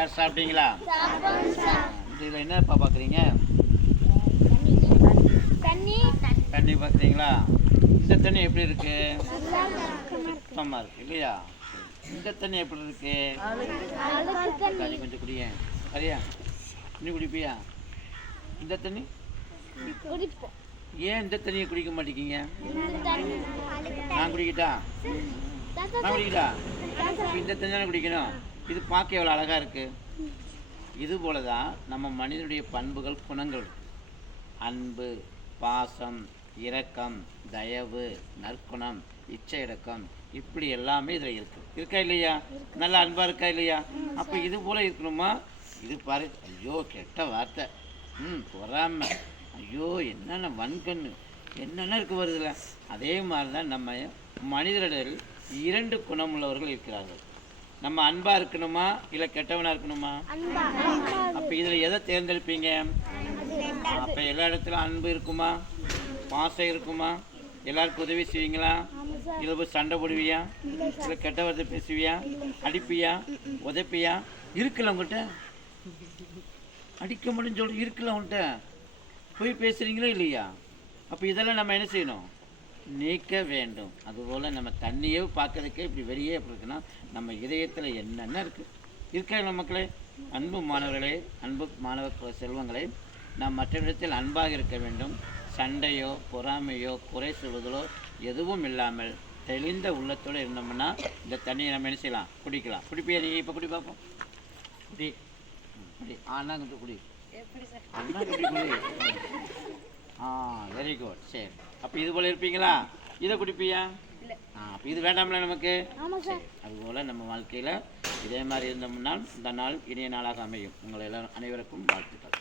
எல்லாரும் சாப்பிட்டீங்களா? இதில் என்னப்பா பார்க்குறீங்க? தண்ணி. தண்ணி பார்க்குறீங்களா? இந்த தண்ணி எப்படி இருக்கு? சுத்தமாக இருக்கு இல்லையா? இந்த தண்ணி எப்படி இருக்கு? தண்ணி கொஞ்சம் குடியேன் சரியா? இன்னும் குடிப்பியா? இந்த தண்ணி? ஏன் இந்த தண்ணியை குடிக்க மாட்டேங்கிங்க நான் குடிக்கிட்டா? நான் குடிக்கிட்டா? இந்த தண்ணி தானே குடிக்கணும். இது பார்க்க எவ்வளோ அழகாக இருக்குது இது போல தான் நம்ம மனிதனுடைய பண்புகள் குணங்கள். அன்பு பாசம் இரக்கம் தயவு நற்குணம் இச்ச இறக்கம் இப்படி எல்லாமே இதில் இருக்குது இருக்கா இல்லையா? நல்ல அன்பாக இருக்கா இல்லையா? அப்போ இது போல் இருக்கணுமா? இது பாரு ஐயோ கெட்ட வார்த்தை. ம் பொறாமை. ஐயோ என்னென்ன வன்கண்ணு. என்னென்ன இருக்கு வருதுல அதே மாதிரி தான் நம்ம மனிதர்கள் இரண்டு குணமுள்ளவர்கள் இருக்கிறார்கள். நம்ம அன்பா இருக்கணுமா? இல்லை கெட்டவனா இருக்கணுமா? அப்போ இதில் எதை தேர்ந்தெடுப்பீங்க? அப்போ எல்லா இடத்துலையும் அன்பு இருக்குமா? பாசம் இருக்குமா? எல்லாருக்கும் உதவி செய்வீங்களா? இல்லை போய் சண்டை போடுவியா? இல்லை கெட்ட வார்த்தை பேசுவியா? அடிப்பியா? உதைப்பியா? இருக்குல்ல உங்கள்கிட்ட அடிக்க முடியும் சொல்லி இருக்குல்ல உன்கிட்ட போய் பேசுறீங்களா இல்லையா? அப்போ இதெல்லாம் நம்ம என்ன செய்யணும்? நீக்க வேண்டும். அதுபோல் நம்ம தண்ணியே பார்க்கறதுக்கே இப்படி வெளியே எப்படி இருக்குன்னா நம்ம இதயத்தில் என்னென்ன இருக்குது இருக்கா இல்லை மக்களே. அன்பு மாணவர்களே அன்பு மாணவ செல்வங்களே நாம் மற்றவரிடத்தில் அன்பாக இருக்க வேண்டும். சண்டையோ பொறாமையோ குறை சொல்வதோ எதுவும் இல்லாமல் தெளிந்த உள்ளத்தோடு இருந்தோம்னா இந்த தண்ணியை நம்ம என்ன செய்யலாம்? குடிக்கலாம். குடிப்பியா நீ? இப்போ குடி பார்ப்போம் குடி. குடி. ஆனா கொஞ்சம் குடி. அண்ணா குடி குடி. ஆ வெரி குட் சரி. அப்போ இது போல இருப்பீங்களா? இதை குடிப்பியா? ஆ அப்போ இது வேண்டாம்ல நமக்கு? அதுபோல் நம்ம வாழ்க்கையில் இதே மாதிரி இருந்தோம்னா இந்த நாள் இனிய நாளாக அமையும். உங்களை எல்லாரும் அனைவருக்கும் வாழ்த்துக்கள்.